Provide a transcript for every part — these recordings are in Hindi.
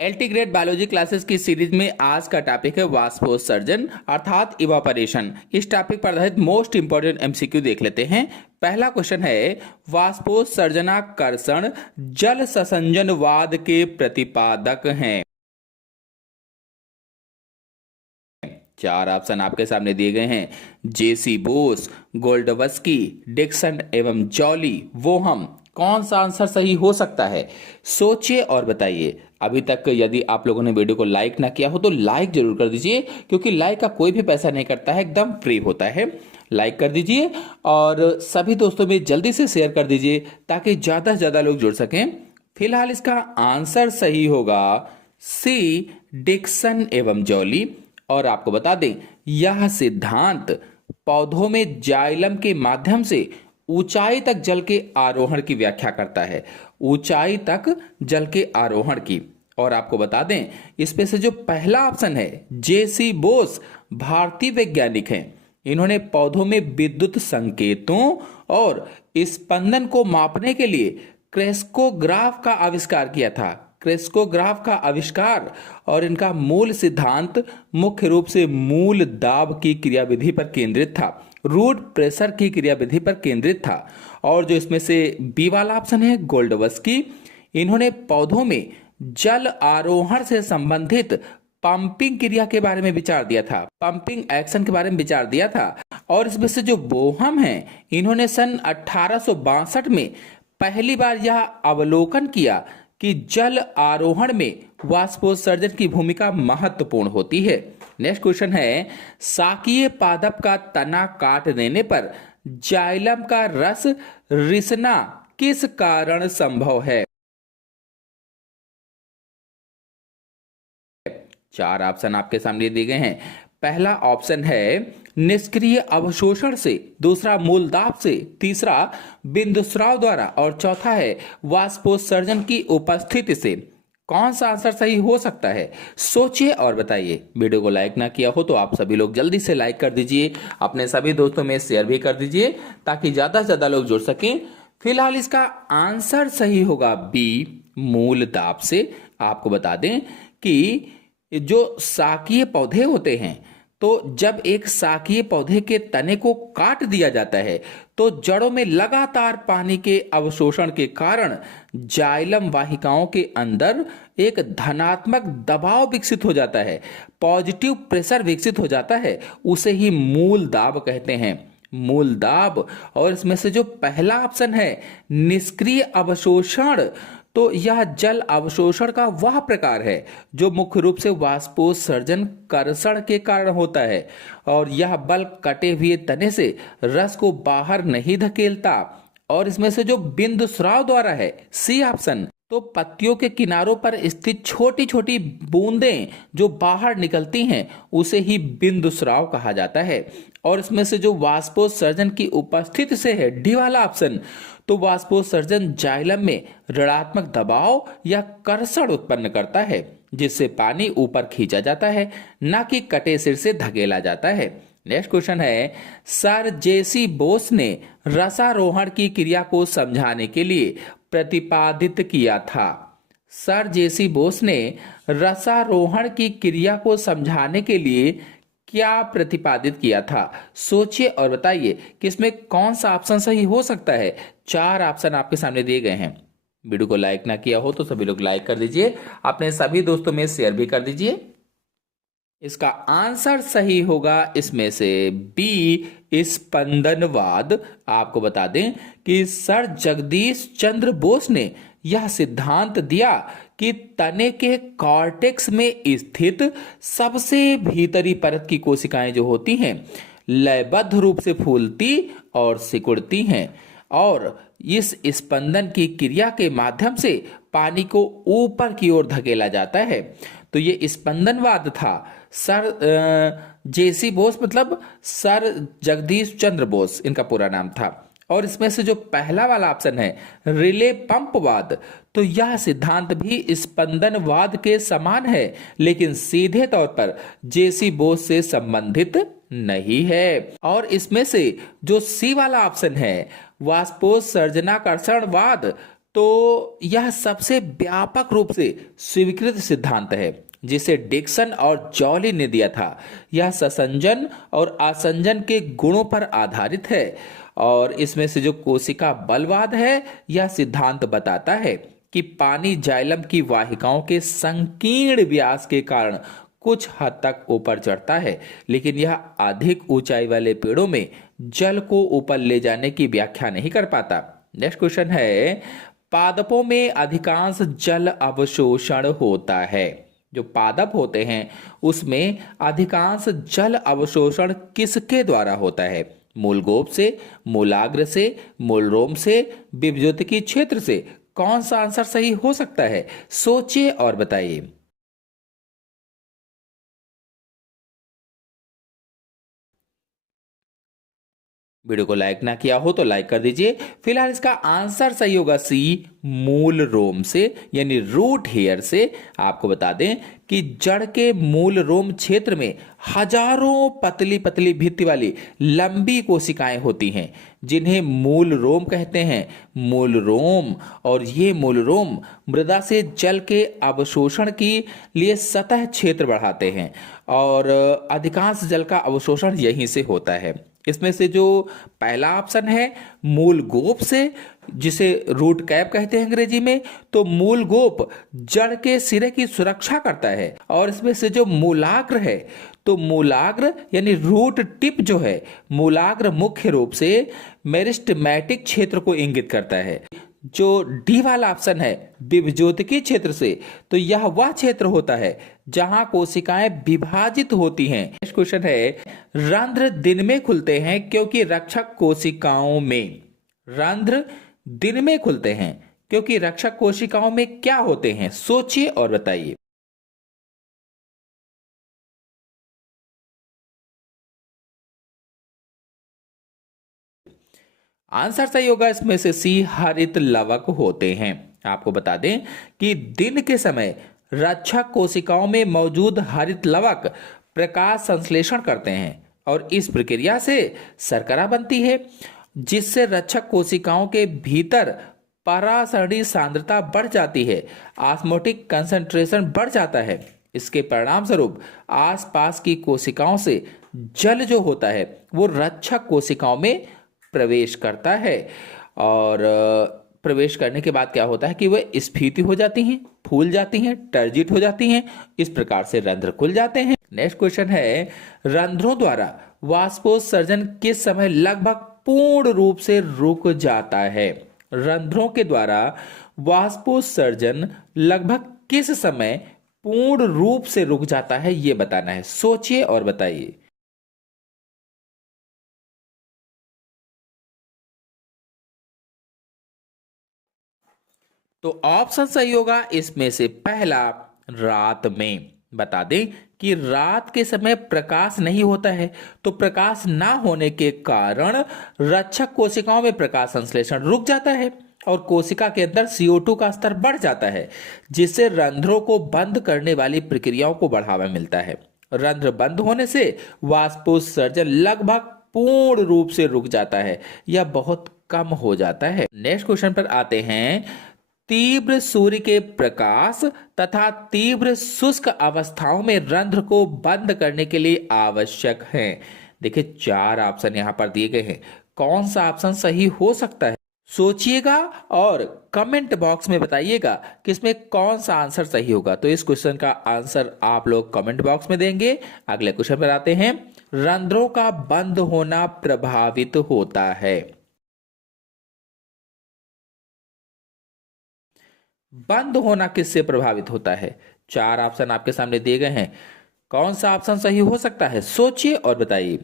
एलटी ग्रेड बायोलॉजी क्लासेस की सीरीज में आज का टॉपिक है वाष्पोत्सर्जन अर्थात इवापोरेशन। इस टॉपिक पर आधारित मोस्ट इंपोर्टेंट एमसीक्यू देख लेते हैं। पहला क्वेश्चन है, वाष्पोत्सर्जनाकर्षण जल ससंजनवाद के प्रतिपादक हैं। चार ऑप्शन आपके सामने दिए गए हैं, जेसी बोस, गोल्डवस्की, डिक्सन एवं जॉली वोहम। कौन सा आंसर सही हो सकता है? सोचिए और बताइए। अभी तक यदि आप लोगों ने वीडियो को लाइक ना किया हो तो लाइक जरूर कर दीजिए, क्योंकि लाइक का कोई भी पैसा नहीं करता है, एकदम फ्री होता है। लाइक कर दीजिए और सभी दोस्तों में जल्दी से शेयर कर दीजिए ताकि ज्यादा से ज्यादा लोग जुड़ सकें। फिलहाल इसका आंसर सही होगा सी, डिक्सन एवं जॉली। और आपको बता दें, यह सिद्धांत पौधों में जाइलम के माध्यम से ऊंचाई तक जल के आरोहण की व्याख्या करता है। ऊंचाई तक जल के आरोहण की। और आपको बता दें, इसमें से जो पहला ऑप्शन है, जेसी बोस भारतीय वैज्ञानिक हैं। इन्होंने पौधों में विद्युत संकेतों और स्पंदन को मापने के लिए क्रेस्कोग्राफ का आविष्कार किया था। क्रेस्कोग्राफ का आविष्कार और इनका मूल सिद्धांत मुख्य रूप से मूल दाब की क्रियाविधि पर केंद्रित था, रूट प्रेशर की क्रियाविधि पर केंद्रित था। और जो इसमें से बी वाला ऑप्शन है, गोल्डवस्की, इन्होंने पौधों में जल आरोहण से संबंधित पंपिंग क्रिया के बारे में विचार दिया था, पंपिंग एक्शन के बारे में विचार दिया था। और इसमें से जो बोहम हैं, इन्होंने सन 1862 में पहली बार यह अवलोकन किया कि जल आरोहण में वाष्पोत्सर्जन की भूमिका महत्वपूर्ण होती है। नेक्स्ट क्वेश्चन है, साकीय पादप का तना काट देने पर जाइलम का रस रिसना किस कारण संभव है? चार ऑप्शन आपके सामने दिए गए हैं। पहला ऑप्शन है निष्क्रिय अवशोषण से, दूसरा मूल दाब से, तीसरा बिंदुस्राव द्वारा और चौथा है वाष्पोत्सर्जन की उपस्थिति से। कौन सा आंसर सही हो सकता है? सोचिए और बताइए। वीडियो को लाइक ना किया हो तो आप सभी लोग जल्दी से लाइक कर दीजिए, अपने सभी दोस्तों में शेयर भी कर दीजिए ताकि ज्यादा से ज्यादा लोग जुड़ सकें। फिलहाल इसका आंसर सही होगा बी, मूल दाब से। आपको बता दें कि जो शाकीय पौधे होते हैं, तो जब एक शाकीय पौधे के तने को काट दिया जाता है तो जड़ों में लगातार पानी के अवशोषण के कारण जाइलम वाहिकाओं के अंदर एक धनात्मक दबाव विकसित हो जाता है, पॉजिटिव प्रेशर विकसित हो जाता है। उसे ही मूल दाब कहते हैं, मूल दाब। और इसमें से जो पहला ऑप्शन है निष्क्रिय अवशोषण, तो यह जल अवशोषण का वह प्रकार है जो मुख्य रूप से वाष्पोत्सर्जन कर्षण के कारण होता है। और यह बल कटे हुए तने से रस को बाहर नहीं धकेलता। और इसमें से जो बिंदुस्राव द्वारा है, सी ऑप्शन, तो पत्तियों के किनारों पर स्थित छोटी छोटी बूंदें जो बाहर निकलती हैं उसे ही बिंदुस्राव कहा जाता है। और इसमें से जो वाष्पोत्सर्जन की उपस्थिति से है, डी वाला ऑप्शन, तो वाष्पोत्सर्जन जाइलम में ऋणात्मक दबाव या कर्षण उत्पन्न करता है जिससे पानी ऊपर खींचा जाता है, ना कि कटे सिर से धकेला जाता है। नेक्स्ट क्वेश्चन है, सर जेसी बोस ने रसारोहण की क्रिया को समझाने के लिए प्रतिपादित किया था। सर जेसी बोस ने रसारोहण की क्रिया को समझाने के लिए क्या प्रतिपादित किया था? सोचिए और बताइए कि इसमें कौन सा ऑप्शन सही हो सकता है। चार ऑप्शन आपके सामने दिए गए हैं। वीडियो को लाइक ना किया हो तो सभी लोग लाइक कर दीजिए, अपने सभी दोस्तों में शेयर भी कर दीजिए। इसका आंसर सही होगा इसमें से बी, स्पंदनवाद। आपको बता दें कि सर जगदीश चंद्र बोस ने यह सिद्धांत दिया कि तने के कॉर्टेक्स में स्थित सबसे भीतरी परत की कोशिकाएं जो होती हैं लयबद्ध रूप से फूलती और सिकुड़ती हैं, और इस स्पंदन की क्रिया के माध्यम से पानी को ऊपर की ओर धकेला जाता है। तो ये स्पंदनवाद था। सर जेसी बोस मतलब सर जगदीश चंद्र बोस इनका पूरा नाम था। और इसमें से जो पहला वाला ऑप्शन है रिले पंपवाद, तो यह सिद्धांत भी स्पंदनवाद के समान है लेकिन सीधे तौर पर जेसी बोस से संबंधित नहीं है। और इसमें से जो सी वाला ऑप्शन है वाष्पोत्सर्जनाकर्षणवाद, तो यह सबसे व्यापक रूप से स्वीकृत सिद्धांत है जिसे डिक्सन और जॉली ने दिया था। यह ससंजन और आसंजन के गुणों पर आधारित है और इसमें से जो कोशिका बलवाद है, यह सिद्धांत बताता है कि पानी जाइलम की वाहिकाओं के संकीर्ण व्यास के कारण कुछ हद तक ऊपर चढ़ता है, लेकिन यह अधिक ऊंचाई वाले पेड़ों में जल को ऊपर ले जाने की व्याख्या नहीं कर पाता। नेक्स्ट क्वेश्चन है, पादपों में अधिकांश जल अवशोषण होता है। जो पादप होते हैं उसमें अधिकांश जल अवशोषण किसके द्वारा होता है? मूलगोप से, मूलाग्र से, मूलरोम से, विभज्योतिकी क्षेत्र से? कौन सा आंसर सही हो सकता है? सोचिए और बताइए। वीडियो को लाइक ना किया हो तो लाइक कर दीजिए। फिलहाल इसका आंसर सही होगा सी, मूल रोम से, यानी रूट हेयर से। आपको बता दें कि जड़ के मूल रोम क्षेत्र में हजारों पतली पतली भित्ति वाली लंबी कोशिकाएं होती हैं जिन्हें मूल रोम कहते हैं। मूल रोम, और ये मूल रोम मृदा से जल के अवशोषण के लिए सतह क्षेत्र बढ़ाते हैं और अधिकांश जल का अवशोषण यहीं से होता है। इसमें से जो पहला ऑप्शन है मूल गोप से, जिसे रूट कैप कहते हैं अंग्रेजी में, तो मूल गोप जड़ के सिरे की सुरक्षा करता है। और इसमें से जो मूलाग्र है, तो मूलाग्र यानी रूट टिप जो है, मूलाग्र मुख्य रूप से मेरिस्टेमेटिक क्षेत्र को इंगित करता है। जो डी वाला ऑप्शन है विभज्योतिकी क्षेत्र से, तो यह वह क्षेत्र होता है जहां कोशिकाएं विभाजित होती हैं। नेक्स्ट क्वेश्चन है, रंध्र दिन में खुलते हैं क्योंकि रक्षक कोशिकाओं में, रंध्र दिन में खुलते हैं क्योंकि रक्षक कोशिकाओं में क्या होते हैं? सोचिए और बताइए। आंसर सही होगा इसमें से सी, हरित लवक होते हैं। आपको बता दें कि दिन के समय रक्षक कोशिकाओं में मौजूद हरित लवक प्रकाश संश्लेषण करते हैं और इस प्रक्रिया से शर्करा बनती है, जिससे रक्षक कोशिकाओं के भीतर परासरणी सांद्रता बढ़ जाती है, ऑस्मोटिक कंसंट्रेशन बढ़ जाता है। इसके परिणाम स्वरूप आसपास की कोशिकाओं से जल जो होता है वो रक्षक कोशिकाओं में प्रवेश करता है और प्रवेश करने के बाद क्या होता है कि वह स्फीति हो जाती हैं, फूल जाती हैं, टर्जिट हो जाती हैं। इस प्रकार से रंध्र खुल जाते हैं। नेक्स्ट क्वेश्चन है, रंध्रों द्वारा वाष्पोत्सर्जन किस समय लगभग पूर्ण रूप से रुक जाता है? रंध्रों के द्वारा वाष्पोत्सर्जन लगभग किस समय पूर्ण रूप से रुक जाता है, यह बताना है। सोचिए और बताइए। तो ऑप्शन सही होगा इसमें से पहला, रात में। बता दें कि रात के समय प्रकाश नहीं होता है, तो प्रकाश ना होने के कारण रक्षक कोशिकाओं में प्रकाश संश्लेषण रुक जाता है और कोशिका के अंदर CO2 का स्तर बढ़ जाता है, जिससे रंध्रों को बंद करने वाली प्रक्रियाओं को बढ़ावा मिलता है। रंध्र बंद होने से वाष्पोत्सर्जन लगभग पूर्ण रूप से रुक जाता है या बहुत कम हो जाता है। नेक्स्ट क्वेश्चन पर आते हैं, तीव्र सूर्य के प्रकाश तथा तीव्र शुष्क अवस्थाओं में रंध्र को बंद करने के लिए आवश्यक है। देखिए 4 ऑप्शन यहां पर दिए गए हैं, कौन सा ऑप्शन सही हो सकता है? सोचिएगा और कमेंट बॉक्स में बताइएगा कि इसमें कौन सा आंसर सही होगा। तो इस क्वेश्चन का आंसर आप लोग कमेंट बॉक्स में देंगे। अगले क्वेश्चन पर आते हैं, रंध्रों का बंद होना प्रभावित होता है। बंद होना किससे प्रभावित होता है? 4 ऑप्शन आपके सामने दिए गए हैं, कौन सा ऑप्शन सही हो सकता है? सोचिए और बताइए।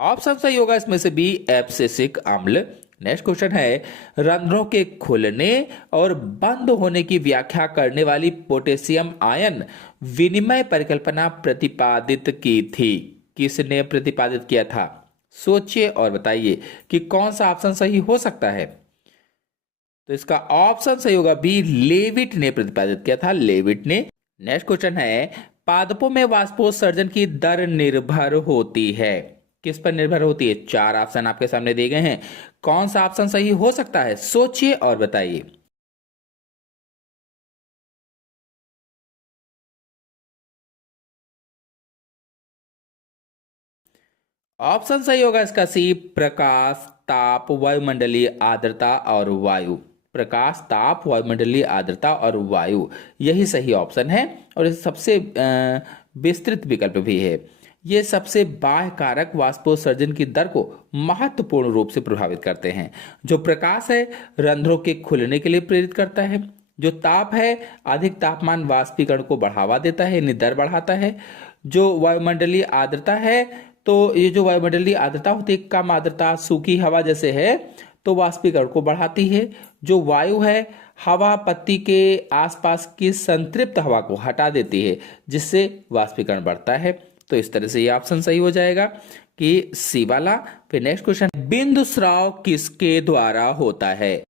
ऑप्शन सही होगा इसमें से बी, एब्सिसिक अम्ल। नेक्स्ट क्वेश्चन है, रंध्रों के खुलने और बंद होने की व्याख्या करने वाली पोटेशियम आयन विनिमय परिकल्पना प्रतिपादित की थी। किसने प्रतिपादित किया था? सोचिए और बताइए कि कौन सा ऑप्शन सही हो सकता है। तो इसका ऑप्शन सही होगा बी, लेविट ने प्रतिपादित किया था, लेविट ने। नेक्स्ट क्वेश्चन है, पादपों में वाष्पोत्सर्जन की दर निर्भर होती है। किस पर निर्भर होती है? 4 ऑप्शन आपके सामने दिए गए हैं। कौन सा ऑप्शन सही हो सकता है? सोचिए और बताइए। ऑप्शन सही होगा इसका सी, प्रकाश, ताप, वायुमंडलीय आर्द्रता और वायु। प्रकाश, ताप, वायुमंडलीय आर्द्रता और वायु, यही सही ऑप्शन है और ये सबसे विस्तृत विकल्प भी है। ये सबसे बाह्य कारक वाष्पोत्सर्जन की दर को महत्वपूर्ण रूप से प्रभावित करते हैं। जो प्रकाश है, रंध्रों के खुलने के लिए प्रेरित करता है। जो ताप है, अधिक तापमान वाष्पीकरण को बढ़ावा देता है, यानी दर बढ़ाता है। जो वायुमंडलीय आर्द्रता है, तो ये जो वायुमंडलीय आर्द्रता होती है, कम आर्द्रता सूखी हवा जैसे है, तो वाष्पीकरण को बढ़ाती है। जो वायु है, हवा पत्ती के आसपास की संतृप्त हवा को हटा देती है, जिससे वाष्पीकरण बढ़ता है। तो इस तरह से ये ऑप्शन सही हो जाएगा कि सी वाला। फिर नेक्स्ट क्वेश्चन, बिंदु स्राव किसके द्वारा होता है?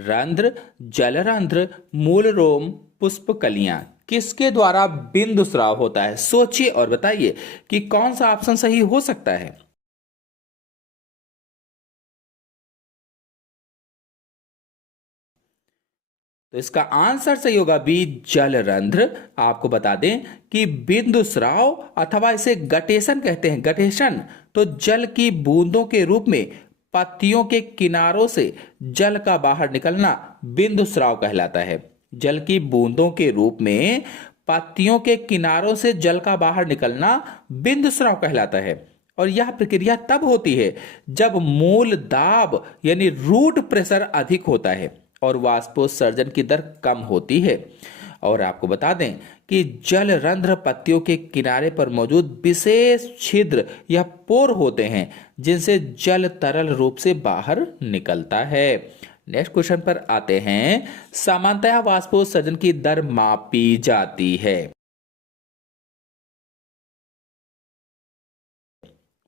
रंध्र, जलरंध्र, मूल रोम, पुष्पकलियां, किसके द्वारा बिंदु स्राव होता है? सोचिए और बताइए कि कौन सा ऑप्शन सही हो सकता है। तो इसका आंसर सही होगा बी, जलरंध्र। आपको बता दें कि बिंदु स्राव अथवा इसे गटेशन कहते हैं। गटेशन तो जल की बूंदों के रूप में पत्तियों के किनारों से जल का बाहर निकलना बिंदु स्राव कहलाता है। जल की बूंदों के रूप में पत्तियों के किनारों से जल का बाहर निकलना बिंदु स्राव कहलाता है। और यह प्रक्रिया तब होती है जब मूल दाब यानी रूट प्रेशर अधिक होता है और वाष्पोत्सर्जन की दर कम होती है। और आपको बता दें कि जल रंध्र पत्तियों के किनारे पर मौजूद विशेष छिद्र या पोर होते हैं जिनसे जल तरल रूप से बाहर निकलता है। नेक्स्ट क्वेश्चन पर आते हैं। सामान्यतः वाष्पोत्सर्जन की दर मापी जाती है।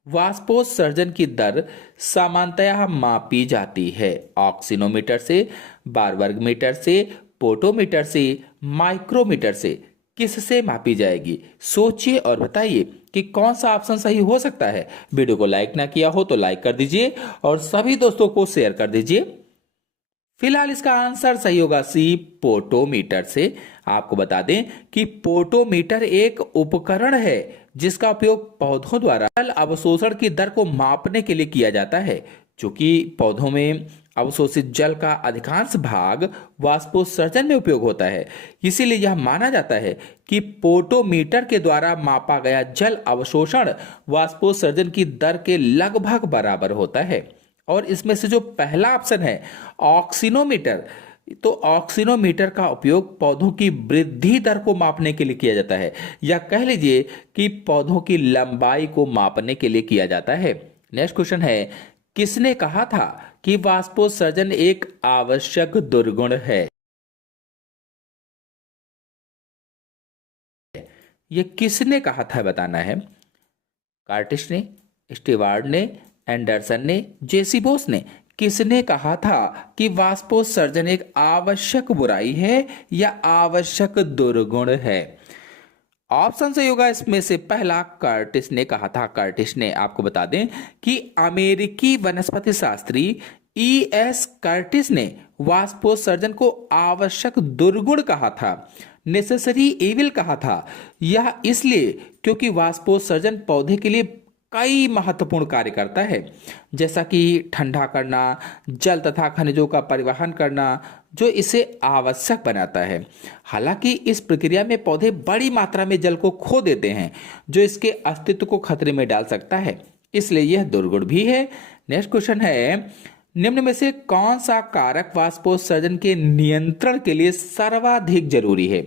वाष्पोत्सर्जन की दर सामान्यतः मापी जाती है ऑक्सीनोमीटर से, बार वर्ग मीटर से, पोटोमीटर से, माइक्रोमीटर से। किससे मापी जाएगी? सोचिए और बताइए कि कौन सा ऑप्शन सही हो सकता है। वीडियो को लाइक ना किया हो तो लाइक कर दीजिए और सभी दोस्तों को शेयर कर दीजिए। फिलहाल इसका आंसर सही होगा सी, पोटोमीटर से। आपको बता दें कि पोटोमीटर एक उपकरण है जिसका उपयोग पौधों द्वारा जल अवशोषण की दर को मापने के लिए किया जाता है। चूंकि पौधों में अवशोषित जल का अधिकांश भाग वाष्पोत्सर्जन में उपयोग होता है, इसीलिए यह माना जाता है कि पोटोमीटर के द्वारा मापा गया जल अवशोषण वाष्पोत्सर्जन की दर के लगभग बराबर होता है। और इसमें से जो पहला ऑप्शन है ऑक्सीनोमीटर, तो ऑक्सीनोमीटर का उपयोग पौधों की वृद्धि दर को मापने के लिए किया जाता है, या कह लीजिए कि पौधों की लंबाई को मापने के लिए किया जाता है। नेक्स्ट क्वेश्चन है, किसने कहा था कि वाष्पोत्सर्जन एक आवश्यक दुर्गुण है? यह किसने कहा था बताना है। कार्टिश ने, स्टीवार्ड ने, एंडरसन ने, जेसी बोस ने। किसने कहा था कि वाष्पोत्सर्जन एक आवश्यक बुराई है या आवश्यक दुर्गुण है? ऑप्शन सही होगा इसमें से पहला, कर्टिस ने कहा था। कर्टिस ने। आपको बता दें कि अमेरिकी वनस्पति शास्त्री E.S. कर्टिस ने वाष्पोत्सर्जन को आवश्यक दुर्गुण कहा था, नेसेसरी एविल कहा था। यह इसलिए क्योंकि वाष्पोत्सर्जन पौधे के लिए कई महत्वपूर्ण कार्य करता है, जैसा कि ठंडा करना, जल तथा खनिजों का परिवहन करना, जो इसे आवश्यक बनाता है। हालांकि इस प्रक्रिया में पौधे बड़ी मात्रा में जल को खो देते हैं, जो इसके अस्तित्व को खतरे में डाल सकता है, इसलिए यह दुर्गुण भी है। नेक्स्ट क्वेश्चन है, निम्न में से कौन सा कारक वाष्पोत्सर्जन के नियंत्रण के लिए सर्वाधिक जरूरी है?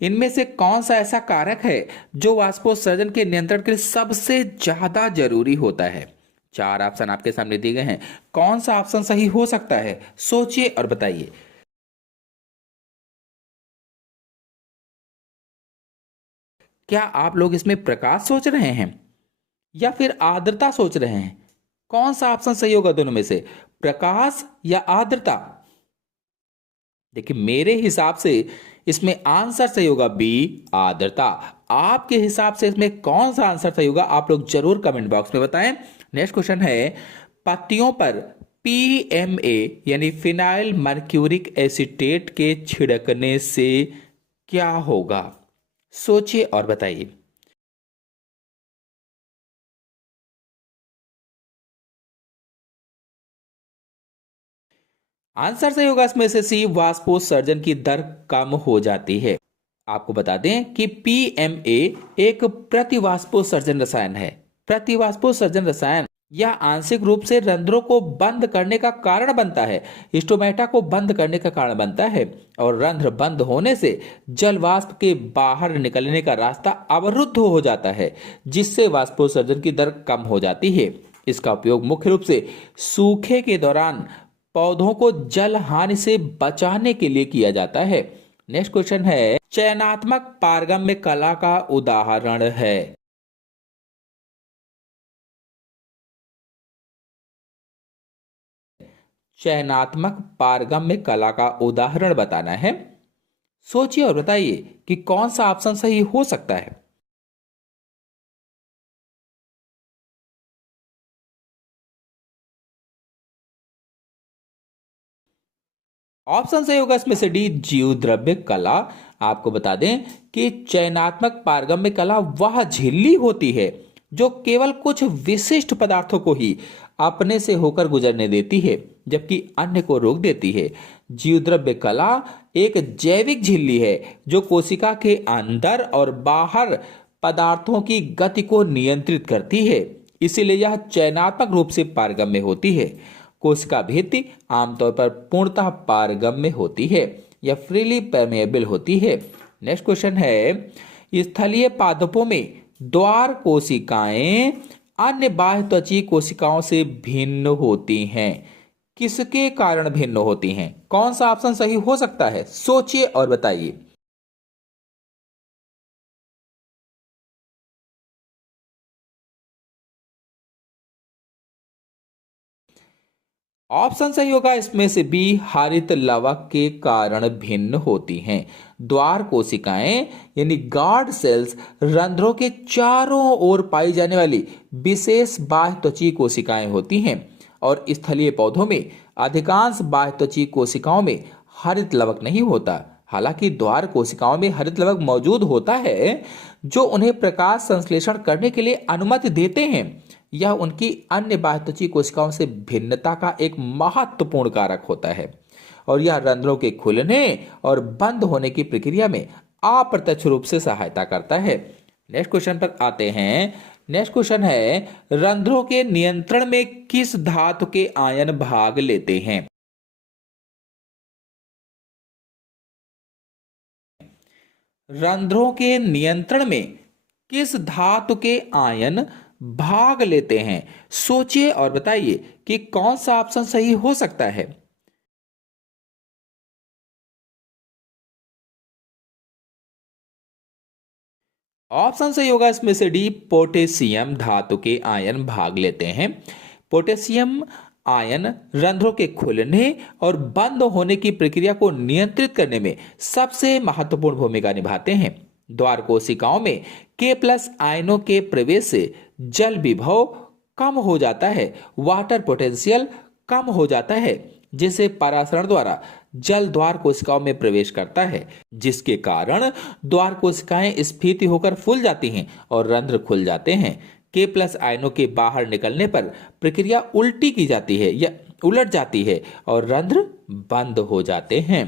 इनमें से कौन सा ऐसा कारक है जो वाष्पोत्सर्जन के नियंत्रण के लिए सबसे ज्यादा जरूरी होता है? 4 ऑप्शन आपके सामने दिए गए हैं। कौन सा ऑप्शन सही हो सकता है? सोचिए और बताइए। क्या आप लोग इसमें प्रकाश सोच रहे हैं या फिर आर्द्रता सोच रहे हैं? कौन सा ऑप्शन सही होगा दोनों में से, प्रकाश या आर्द्रता? देखिए मेरे हिसाब से इसमें आंसर सही होगा बी, आर्द्रता। आपके हिसाब से इसमें कौन सा आंसर सही होगा आप लोग जरूर कमेंट बॉक्स में बताएं। नेक्स्ट क्वेश्चन है, पत्तियों पर पीएमए यानी फिनाइल मर्क्यूरिक एसिटेट के छिड़कने से क्या होगा? सोचिए और बताइए। आंसर सही होगा इसमें से सी, वाष्पोत्सर्जन की दर कम हो जाती है। आपको बता दें कि पीएमए एक प्रतिवाष्पोत्सर्जन रसायन है। प्रतिवाष्पोत्सर्जन रसायन यह आंशिक रूप से रंध्रों को बंद करने का कारण बनता है, स्टोमेटा को बंद करने का कारण बनता है, और रंध्र बंद होने से जल वाष्प के बाहर निकलने का रास्ता अवरुद्ध हो जाता है, जिससे वाष्पोत्सर्जन की दर कम हो जाती है। इसका उपयोग मुख्य रूप से सूखे के दौरान पौधों को जल हानि से बचाने के लिए किया जाता है। नेक्स्ट क्वेश्चन है, चयनात्मक पारगम्य कला का उदाहरण है। चयनात्मक पारगम्य कला का उदाहरण बताना है। सोचिए और बताइए कि कौन सा ऑप्शन सही हो सकता है। ऑप्शन सही होगा इसमें से डी, जीव द्रव्य कला। आपको बता दें कि चयनात्मक पारगम्य कला वह झिल्ली होती है जो केवल कुछ विशिष्ट पदार्थों को ही अपने से होकर गुजरने देती है, जबकि अन्य को रोक देती है। जीव द्रव्य कला एक जैविक झिल्ली है जो कोशिका के अंदर और बाहर पदार्थों की गति को नियंत्रित करती है, इसीलिए यह चयनात्मक रूप से पारगम्य होती है। कोशिका भित्ति आमतौर पर पूर्णतः पारगम्य होती है या फ्रीली परमेएबल होती है। नेक्स्ट क्वेश्चन है, स्थलीय पादपों में द्वार कोशिकाएं अन्य बाह्य त्वचीय कोशिकाओं से भिन्न होती हैं। किसके कारण भिन्न होती हैं? कौन सा ऑप्शन सही हो सकता है? सोचिए और बताइए। ऑप्शन सही होगा इसमें से बी, हरित लवक के कारण भिन्न होती हैं। द्वार कोशिकाएं यानी गार्ड सेल्स रंध्रों के चारों ओर पाई जाने वाली विशेष बाह्य त्वचीय कोशिकाएं होती हैं, और स्थलीय पौधों में अधिकांश बाह्य त्वचीय कोशिकाओं में हरित लवक नहीं होता। हालांकि द्वार कोशिकाओं में हरित लवक मौजूद होता है जो उन्हें प्रकाश संश्लेषण करने के लिए अनुमति देते हैं। यह उनकी अन्य बाह्य त्वचीय कोशिकाओं से भिन्नता का एक महत्वपूर्ण कारक होता है, और यह रंध्रों के खुलने और बंद होने की प्रक्रिया में अप्रत्यक्ष रूप से सहायता करता है। नेक्स्ट क्वेश्चन पर आते हैं। नेक्स्ट क्वेश्चन है, रंध्रों के नियंत्रण में किस धातु के आयन भाग लेते हैं? रंध्रों के नियंत्रण में किस धातु के आयन भाग लेते हैं? सोचिए और बताइए कि कौन सा ऑप्शन सही हो सकता है। ऑप्शन सही होगा इसमें से डी, पोटेशियम धातु के आयन भाग लेते हैं। पोटेशियम आयन रंध्रों के खुलने और बंद होने की प्रक्रिया को नियंत्रित करने में सबसे महत्वपूर्ण भूमिका निभाते हैं। द्वार कोशिकाओं में K+ आयनों के प्रवेश से जल विभव कम हो जाता है, वाटर पोटेंशियल कम हो जाता है, जिसे परासरण द्वारा जल द्वार कोशिकाओं में प्रवेश करता है, जिसके कारण द्वार कोशिकाएं स्फीति होकर फूल जाती हैं और रंध्र खुल जाते हैं। K+ आयनों के बाहर निकलने पर प्रक्रिया उल्टी की जाती है या उलट जाती है और रंध्र बंद हो जाते हैं।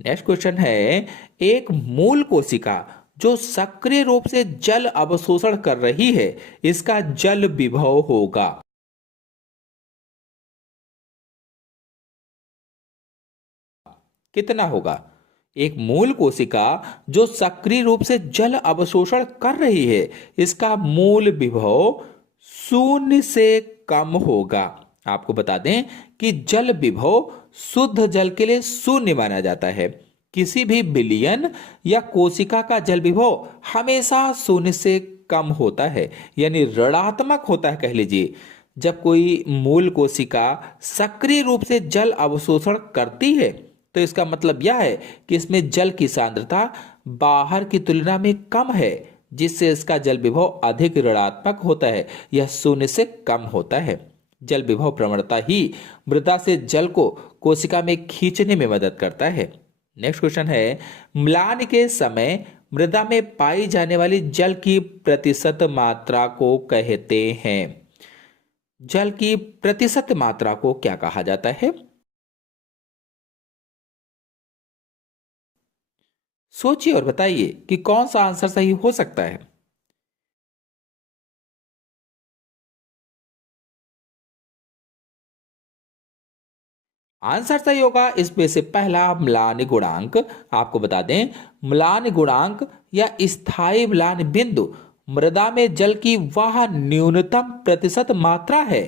नेक्स्ट क्वेश्चन है, एक मूल कोशिका जो सक्रिय रूप से जल अवशोषण कर रही है, इसका जल विभव होगा। कितना होगा? एक मूल कोशिका जो सक्रिय रूप से जल अवशोषण कर रही है, इसका मूल विभव 0 से कम होगा। आपको बता दें कि जल विभव शुद्ध जल के लिए 0 माना जाता है। किसी भी बिलियन या कोशिका का जल विभव हमेशा 0 से कम होता है, यानी ऋणात्मक होता है कह लीजिए। जब कोई मूल कोशिका सक्रिय रूप से जल अवशोषण करती है तो इसका मतलब यह है कि इसमें जल की सांद्रता बाहर की तुलना में कम है, जिससे इसका जल विभव अधिक ऋणात्मक होता है, यह शून्य से कम होता है। जल विभव प्रवणता ही मृदा से जल को कोशिका में खींचने में मदद करता है। नेक्स्ट क्वेश्चन है, म्लान के समय मृदा में पाई जाने वाली जल की प्रतिशत मात्रा को कहते हैं। जल की प्रतिशत मात्रा को क्या कहा जाता है? सोचिए और बताइए कि कौन सा आंसर सही हो सकता है। आंसर सही होगा इसमें से पहला म्लान गुणांक। आपको बता दें, म्लान गुणांक या स्थायी म्लान बिंदु मृदा में जल की वह न्यूनतम प्रतिशत मात्रा है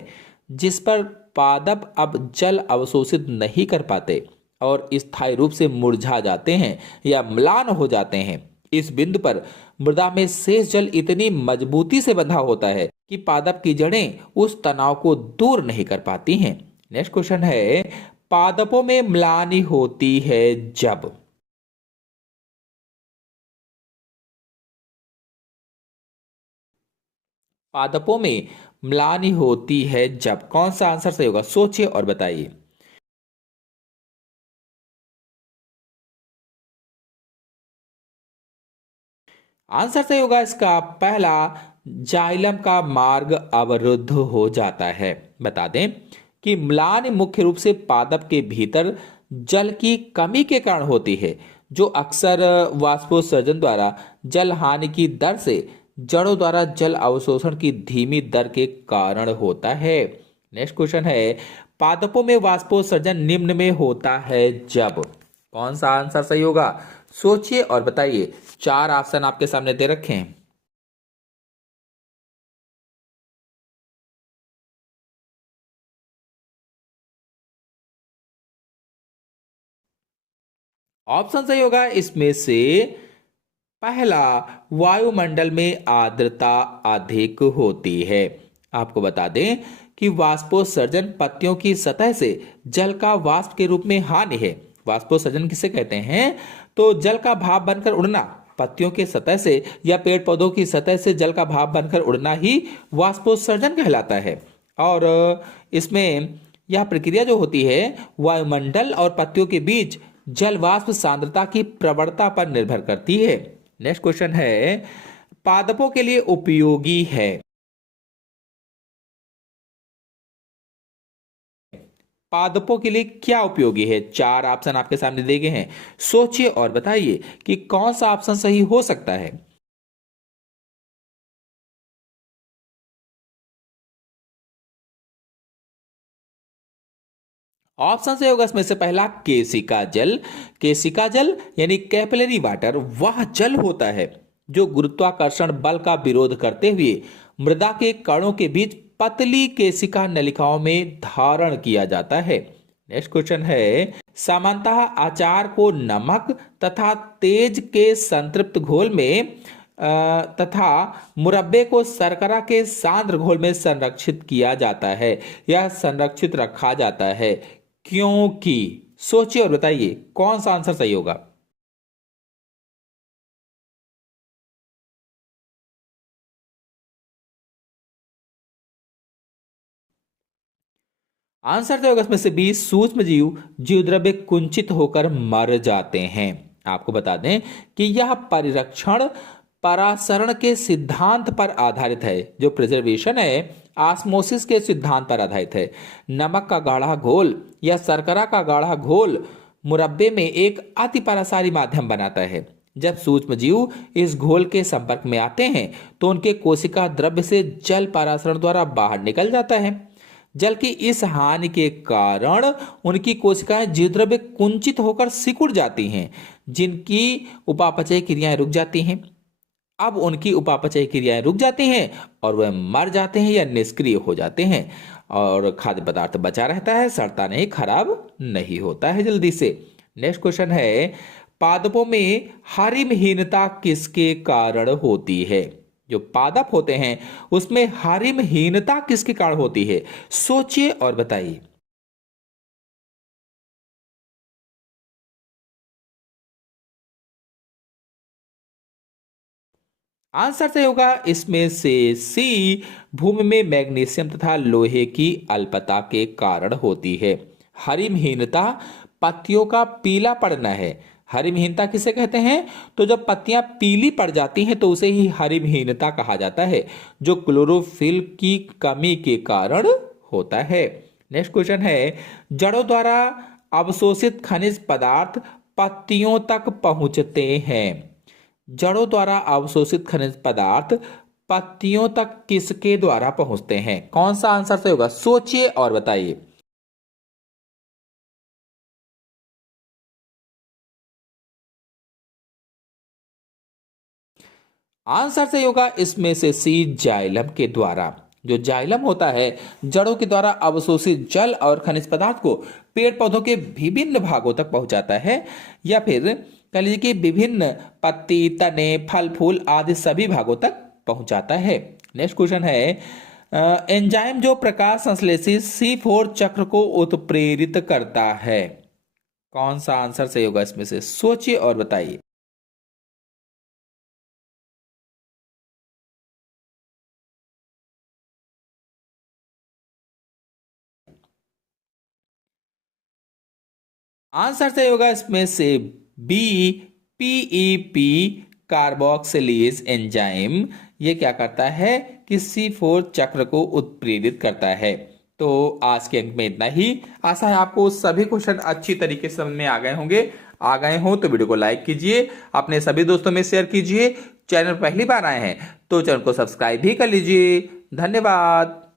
जिस पर पादप अब जल अवशोषित नहीं कर पाते और स्थायी रूप से मुरझा जाते हैं या म्लान हो जाते हैं। इस बिंदु पर मृदा में शेष जल इतनी मजबूती से बंधा होता है कि पादप की जड़ें उस तनाव को दूर नहीं कर पाती हैं। नेक्स्ट क्वेश्चन है, पादपों में म्लानी होती है जब। पादपों में म्लानी होती है जब, कौन सा आंसर सही होगा? सोचिए और बताइए। आंसर सही होगा इसका पहला, जाइलम का मार्ग अवरुद्ध हो जाता है। बता दें कि म्लान मुख्य रूप से पादप के भीतर जल की कमी के कारण होती है, जो अक्सर वाष्पोत्सर्जन द्वारा जल हानि की दर से जड़ों द्वारा जल अवशोषण की धीमी दर के कारण होता है। नेक्स्ट क्वेश्चन है, पादपों में वाष्पोत्सर्जन निम्न में होता है जब, कौन सा आंसर सही होगा? सोचिए और बताइए। चार ऑप्शन आपके सामने दे रखे हैं। ऑप्शन सही होगा इसमें से पहला, वायुमंडल में आर्द्रता अधिक होती है। आपको बता दें कि वाष्पोत्सर्जन पत्तियों की सतह से जल का वाष्प के रूप में हानि है। वाष्पोत्सर्जन किसे कहते हैं? तो जल का भाप बनकर उड़ना, पत्तियों के सतह से या पेड़ पौधों की सतह से जल का भाप बनकर उड़ना ही वाष्पोत्सर्जन कहलाता है। और इसमें यह प्रक्रिया जो होती है वायुमंडल और पत्तियों के बीच जल वाष्प सांद्रता की प्रवणता पर निर्भर करती है। नेक्स्ट क्वेश्चन है, पादपों के लिए उपयोगी है। पादपों के लिए क्या उपयोगी है? चार ऑप्शन आपके सामने दिए गए हैं। सोचिए और बताइए कि कौन सा ऑप्शन सही हो सकता है। ऑप्शन से होगा इसमें से पहला, केशिका जल। केशिका जल यानी कैपिलरी वाटर वह जल होता है जो गुरुत्वाकर्षण बल का विरोध करते हुए मृदा के कणों के बीच पतली केशिका नलिकाओं में धारण किया जाता है। नेक्स्ट क्वेश्चन है, सामान्यतः अचार को नमक तथा तेज के संतृप्त घोल में तथा मुरब्बे को शर्करा के सांद्र घोल में संरक्षित किया जाता है या संरक्षित रखा जाता है, क्योंकि? सोचिए और बताइए कौन सा आंसर सही होगा। आंसर तो होगा इसमें से 20 सूक्ष्म जीव जीवद्रव्य कुंचित होकर मर जाते हैं। आपको बता दें कि यह परिरक्षण परासरण के सिद्धांत पर आधारित है। जो प्रिजर्वेशन है ऑस्मोसिस के सिद्धांत पर आधारित है। नमक का गाढ़ा घोल या शर्करा का गाढ़ा घोल मुरब्बे में एक अति परासारी माध्यम बनाता है। जब सूक्ष्म जीव इस घोल के संपर्क में आते हैं तो उनके कोशिका द्रव्य से जल परासरण द्वारा बाहर निकल जाता है। जल की इस हानि के कारण उनकी कोशिकाएं जीवद्रव्य कुंचित होकर सिकुड़ जाती हैं, जिनकी उपापचय क्रियाएं रुक जाती हैं। अब उनकी उपापचय क्रियाएं रुक जाती हैं और वह मर जाते हैं या निष्क्रिय हो जाते हैं और खाद्य पदार्थ बचा रहता है, सड़ता नहीं, खराब नहीं होता है जल्दी से। नेक्स्ट क्वेश्चन है, पादपों में हरिमहीनता किसके कारण होती है? जो पादप होते हैं उसमें हरिमहीनता किसके कारण होती है? सोचिए और बताइए। आंसर सही होगा इसमें से सी, भूमि में मैग्नीशियम तथा लोहे की अल्पता के कारण होती है। हरिमहीनता पत्तियों का पीला पड़ना है। हरिमहीनता किसे कहते हैं? तो जब पत्तियां पीली पड़ जाती हैं तो उसे ही हरिमहीनता कहा जाता है, जो क्लोरोफिल की कमी के कारण होता है। नेक्स्ट क्वेश्चन है, जड़ों द्वारा अवशोषित खनिज पदार्थ पत्तियों तक पहुंचते हैं। जड़ों द्वारा अवशोषित खनिज पदार्थ पत्तियों तक किसके द्वारा पहुंचते हैं? कौन सा आंसर सही होगा? सोचिए और बताइए। आंसर सही होगा इसमें से सी, जाइलम के द्वारा। जो जाइलम होता है, जड़ों के द्वारा अवशोषित जल और खनिज पदार्थ को पेड़ पौधों के विभिन्न भागों तक पहुंचाता है, या फिर कह लीजिए कि विभिन्न पत्ती, तने, फल फूल आदि सभी भागों तक पहुंचाता है। नेक्स्ट क्वेश्चन है, एंजाइम जो प्रकाश संश्लेषी C4 चक्र को उत्प्रेरित करता है। कौन सा आंसर सही होगा इसमें से? सोचिए और बताइए। आंसर सही होगा इसमें से बी, पीईपी कार्बोक्सिलेज एंजाइम। ये क्या करता है कि C4 चक्र को उत्प्रेरित करता है। तो आज के अंक में इतना ही। आशा है आपको सभी क्वेश्चन अच्छी तरीके से समझ में आ गए होंगे। आ गए हो तो वीडियो को लाइक कीजिए, अपने सभी दोस्तों में शेयर कीजिए। चैनल पहली बार आए हैं तो चैनल को सब्सक्राइब भी कर लीजिए। धन्यवाद।